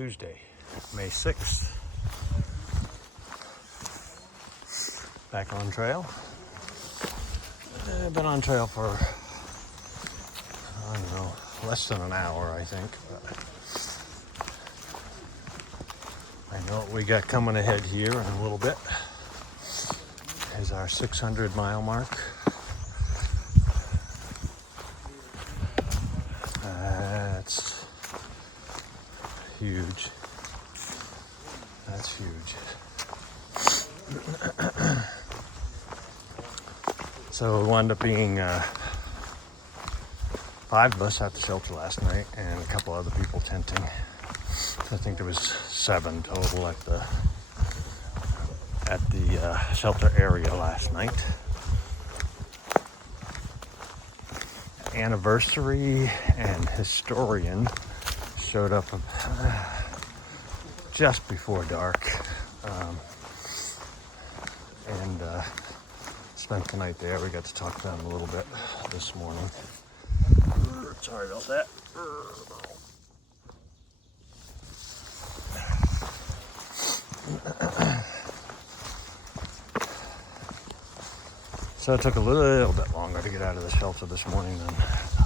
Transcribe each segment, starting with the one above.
Tuesday, May 6th. Back on trail. I've been on trail for, I don't know, less than an hour, I think. But I know what we got coming ahead here in a little bit is our 600 mile mark. That's huge. That's huge. So it wound up being 5 of us at the shelter last night and a couple other people tenting. I think there was 7 total at the shelter area last night. Anniversary and historian showed up just before dark and spent the night there. We got to talk to them a little bit this morning. Sorry about that. So it took a little bit longer to get out of the shelter this morning than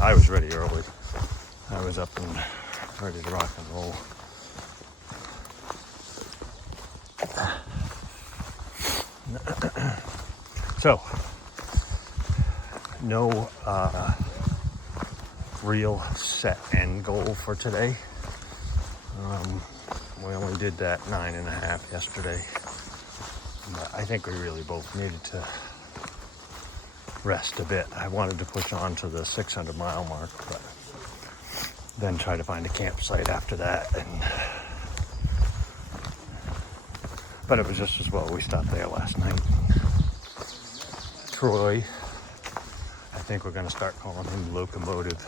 I was ready early. I was up and ready to rock and roll. So, no real set end goal for today. We only did that 9.5 yesterday. But I think we really both needed to rest a bit. I wanted to push on to the 600 mile mark, but then try to find a campsite after that. But it was just as well we stopped there last night. Troy, I think we're going to start calling him Locomotive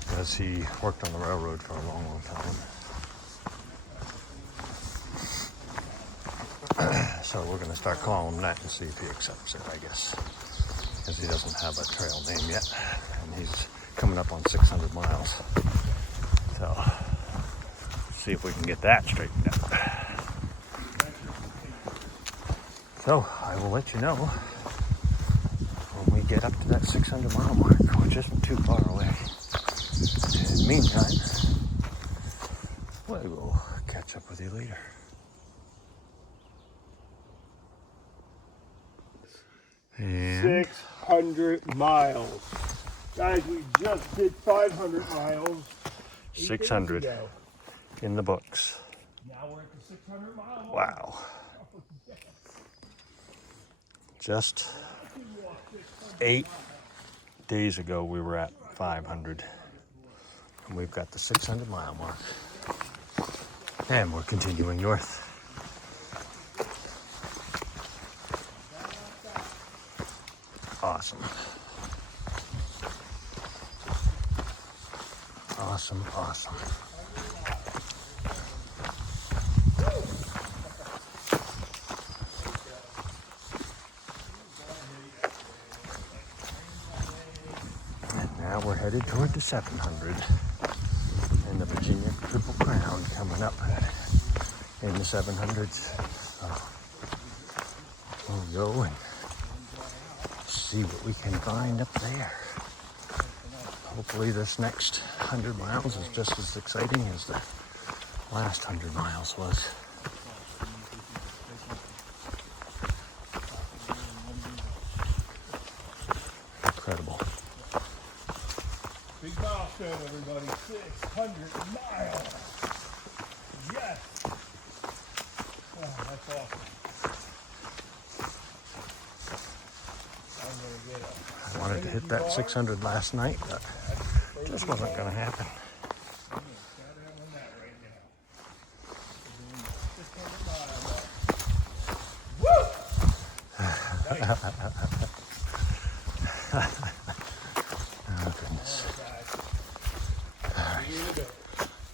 because he worked on the railroad for a long, long time. So we're going to start calling him that and see if he accepts it, I guess. Because he doesn't have a trail name yet, and he's coming up on 600 miles. So, see if we can get that straightened out. So, I will let you know when we get up to that 600 mile mark, which isn't too far away. In the meantime, we will catch up with you later. And 600 miles. Guys, we just did 500 miles. 600 in the books. Now we're at the 600 mile mark. Wow. Just 8 days ago we were at 500. And we've got the 600 mile mark. And we're continuing north. Awesome. Awesome, awesome. And now we're headed toward the 700 and the Virginia Triple Crown coming up in the 700s. So we'll go and see what we can find up there. Hopefully this next 100 miles is just as exciting as the last 100 miles was. Incredible. Big milestone, everybody. 600 miles. Yes. Oh, that's awesome. I wanted to hit that 600 last night, but it just wasn't going to happen. Oh, goodness. All right.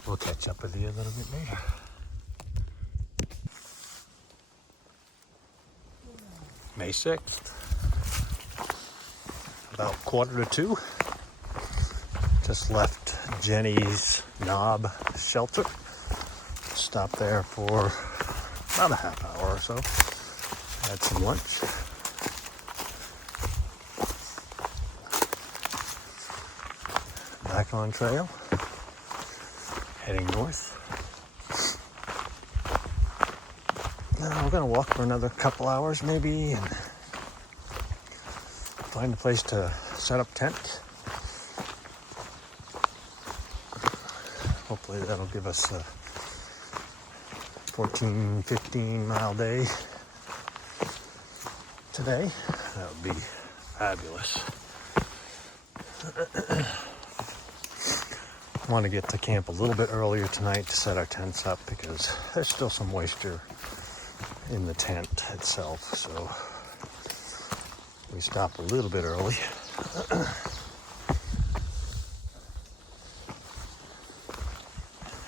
We'll catch up with you a little bit later. May 6th. About 1:45. Just left Jenny's Knob shelter. stop there for about a half hour or so. Had some lunch. Back on trail, heading north. Now we're gonna walk for another couple hours maybe and find a place to set up tent. Hopefully that'll give us a 14, 15 mile day today. That would be fabulous. I want to get to camp a little bit earlier tonight to set our tents up because there's still some moisture in the tent itself, so we stop a little bit early.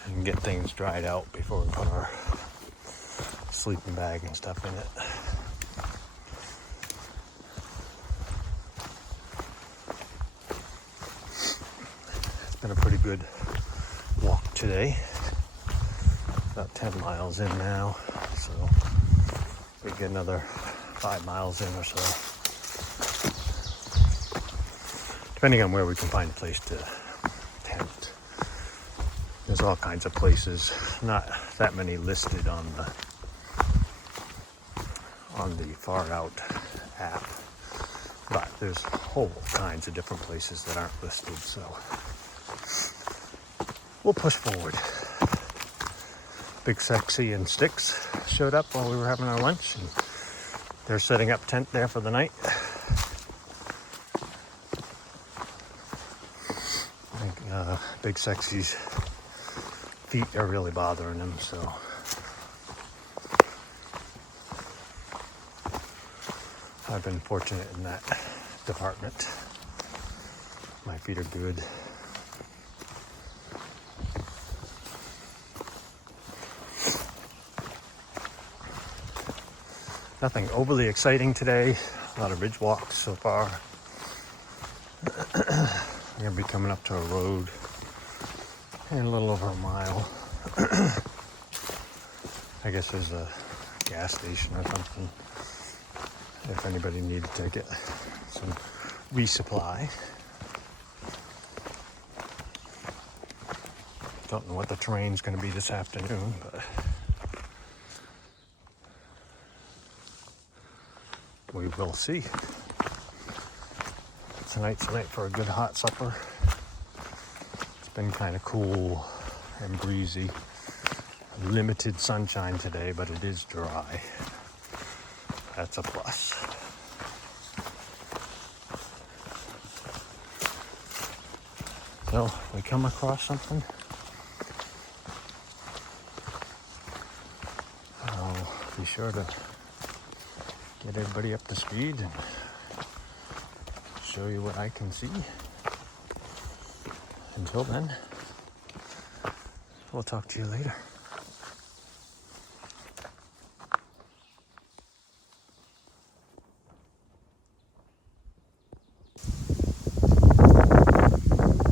And get things dried out before we put our sleeping bag and stuff in it. It's been a pretty good walk today. About 10 miles in now, so we get another 5 miles in or so. Depending on where we can find a place to tent. There's all kinds of places, not that many listed on the Far Out app, but there's whole kinds of different places that aren't listed, so we'll push forward. Big Sexy and Sticks showed up while we were having our lunch, and they're setting up tent there for the night. I think Big Sexy's feet are really bothering him, so I've been fortunate in that department. My feet are good. Nothing overly exciting today. A lot of ridge walks so far. We're gonna be coming up to a road in a little over a mile. I guess there's a gas station or something if anybody needed to get some resupply. Don't know what the terrain's going to be this afternoon, but we will see. Tonight's the night for a good hot supper. It's been kind of cool and breezy. Limited sunshine today, but it is dry. That's a plus. So, we come across something. I'll be sure to get everybody up to speed and show you what I can see. Until then, we'll talk to you later.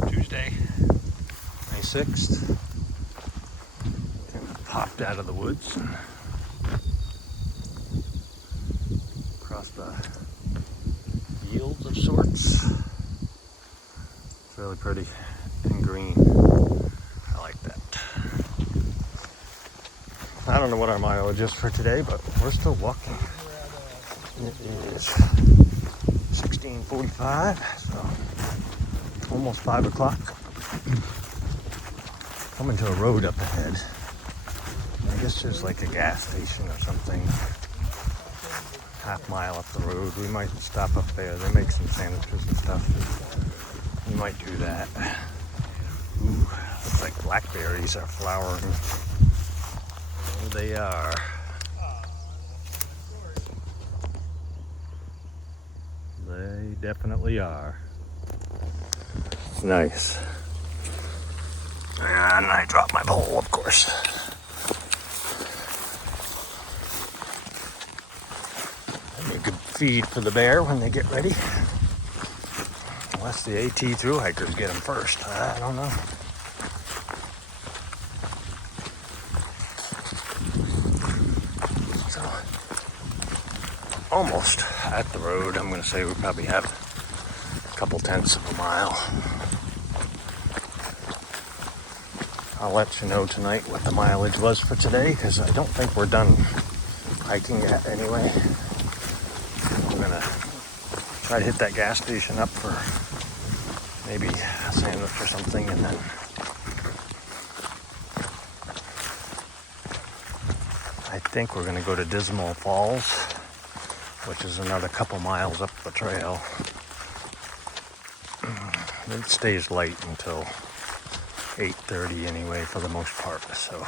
Tuesday, May 6th. Popped out of the woods and across the fields of sorts. It's really pretty and green. I like that. I don't know what our mileage is for today, but we're still walking. It is 16:45, so almost 5 o'clock. Coming to a road up ahead. I guess there's like a gas station or something. Half mile up the road. We might stop up there. They make some sandwiches and stuff. We might do that. Ooh, looks like blackberries are flowering. Oh, they are. They definitely are. Nice. And I dropped my pole, of course. That'd be a good feed for the bear when they get ready. Unless the AT thru-hikers get them first. I don't know. almost at the road. I'm going to say we probably have a couple tenths of a mile. I'll let you know tonight what the mileage was for today, because I don't think we're done hiking yet anyway. I'm going to try to hit that gas station up for maybe a sandwich or something, and then I think we're going to go to Dismal Falls, which is another couple miles up the trail. It stays light until 8:30 anyway, for the most part. So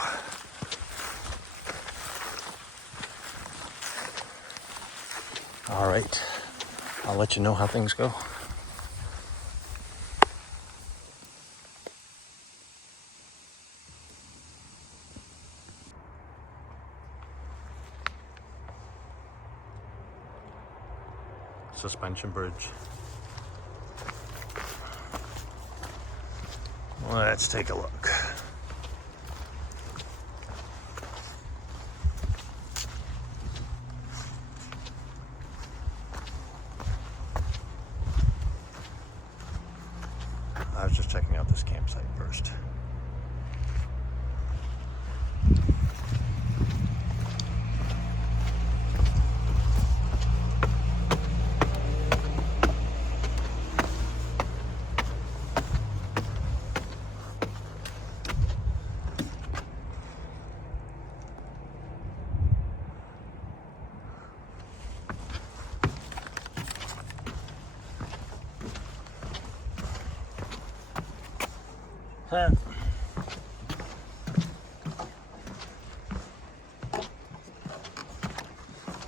all right, I'll let you know how things go. Suspension bridge. Let's take a look. I was just checking out this campsite first.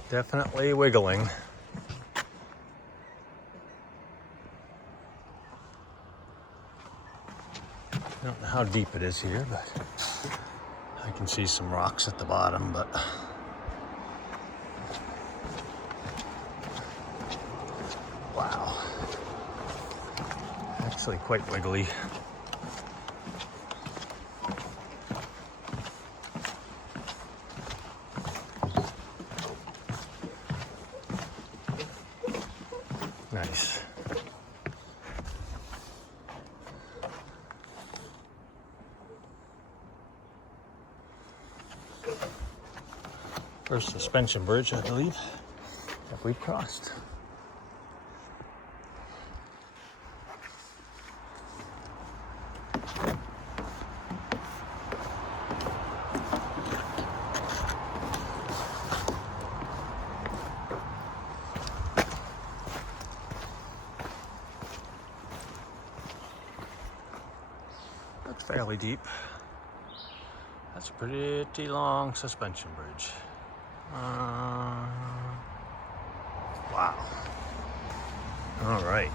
Definitely wiggling. I don't know how deep it is here, but I can see some rocks at the bottom, but wow, actually quite wiggly. Nice. First suspension bridge, I believe, that we've crossed. That's fairly deep. That's a pretty long suspension bridge. Wow. All right.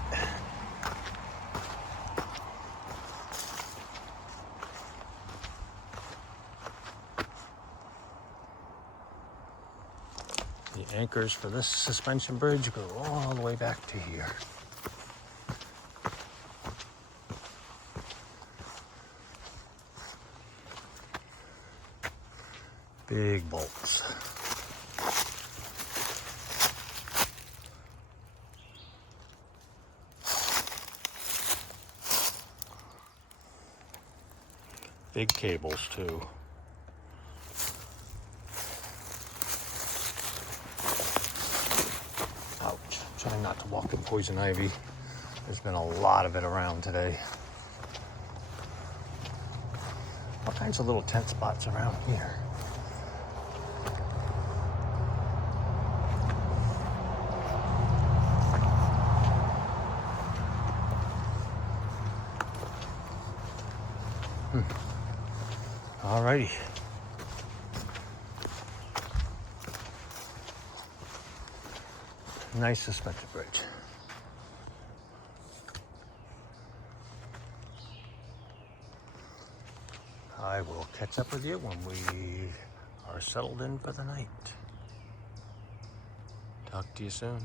The anchors for this suspension bridge go all the way back to here. Big bolts. Big cables too. Ouch. Trying not to walk in poison ivy. There's been a lot of it around today. All kinds of little tent spots around here. Alrighty. Nice suspension bridge. I will catch up with you when we are settled in for the night. Talk to you soon.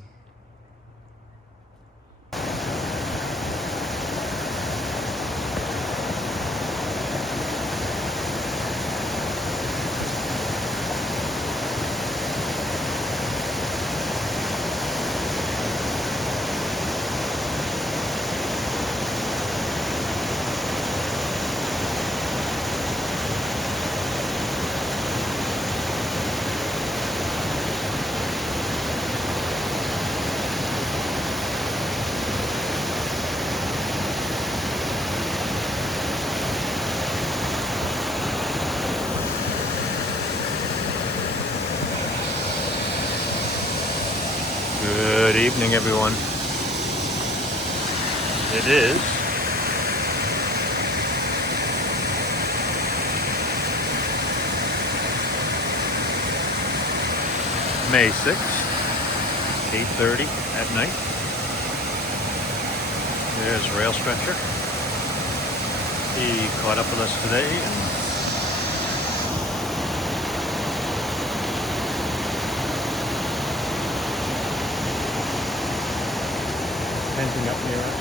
evening, everyone. It is May 6th, 8:30 at night. There's Rail Stretcher. He caught up with us today and tenting up near us.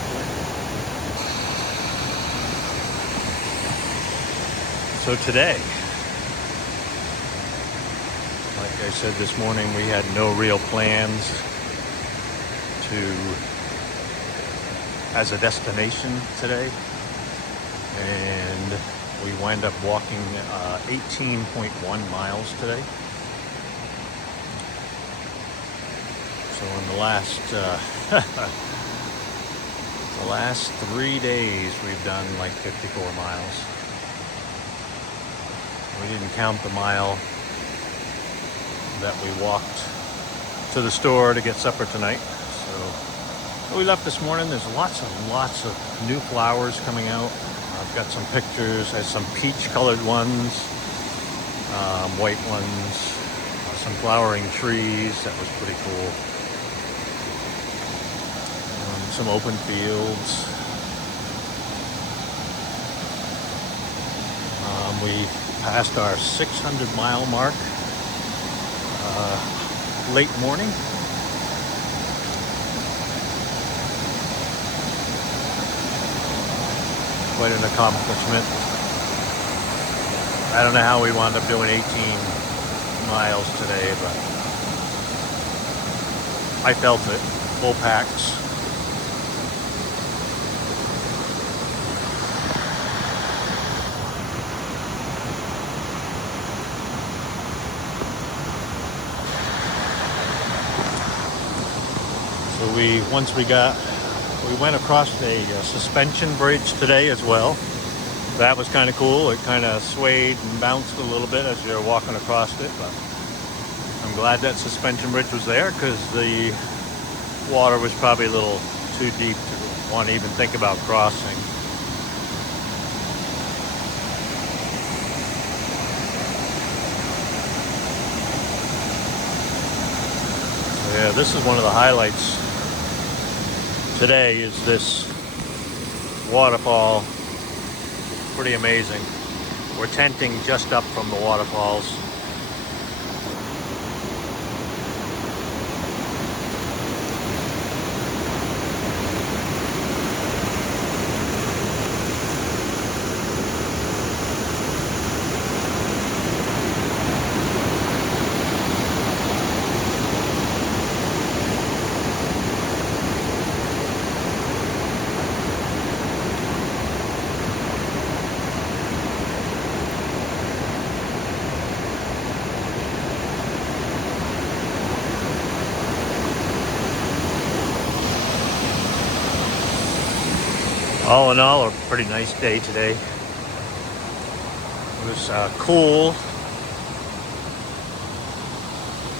So today, like I said this morning, we had no real plans as a destination today, and we wind up walking 18.1 miles today. So in the last 3 days, we've done like 54 miles. We didn't count the mile that we walked to the store to get supper tonight. So we left this morning. There's lots of new flowers coming out. I've got some pictures. There's some peach-colored ones, white ones, some flowering trees. That was pretty cool. Some open fields. We passed our 600-mile mark late morning. Quite an accomplishment. I don't know how we wound up doing 18 miles today, but I felt it. Full packs. So we went across a suspension bridge today as well. That was kind of cool. It kind of swayed and bounced a little bit as you're walking across it, but I'm glad that suspension bridge was there because the water was probably a little too deep to want to even think about crossing. So yeah, this is one of the highlights today, is this waterfall. Pretty amazing. We're tenting just up from the waterfalls. All in all, a pretty nice day today. It was cool.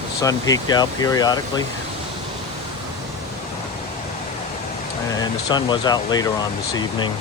The sun peeked out periodically. And the sun was out later on this evening.